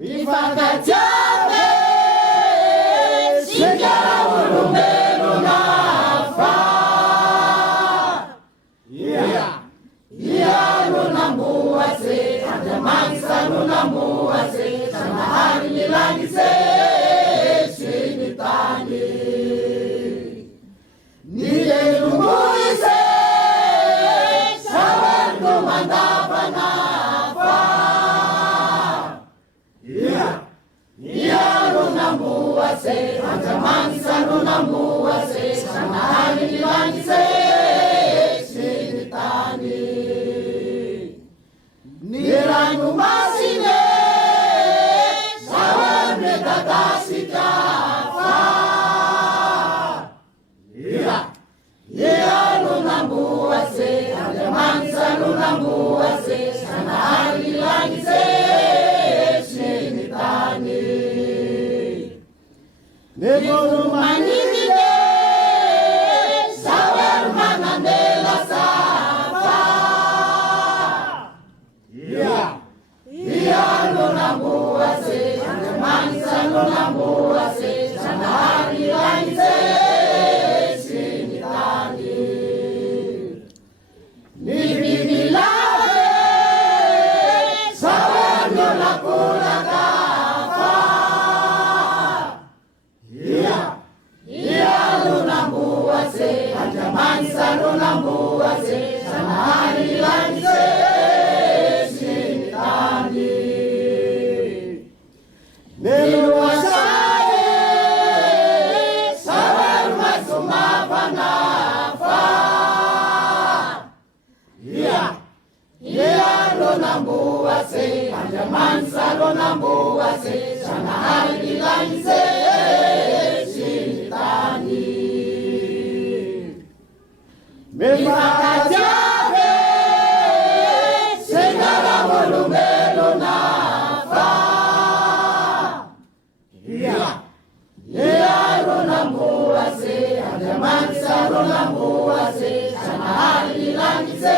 Ifakatiave sigara olombelo nafa ia lonamboase Andriamanitra lonamboase Janahary ny langy se sy ny tany ny lelomoise savarino mandavanafa ia lonamboase Andriamanitra lonamboase Janahary ny langy se sy ny tany ny ranomasine savarine dadasikafa ia lonamboase Andriamanitra lonamboase Janahary ny langy se sy ny tany ny voromanidine savary manambela safa ia lonamboase Andriamanitra lonamboase Janahary ny langy se sy ny tany ny bibilave savary lolakolakafa ia lonamboase Andriamanitra lonamboase Janahary ny langy se sy ny tany ny loasae savary mazomavanafa ia lonamboase Andriamanitra lonamboase Janahary ny langy se sy ny tany mifakatiave sigara olombelo nafa ia lonamboase Andriamanitra lonamboase Janahary ny langy se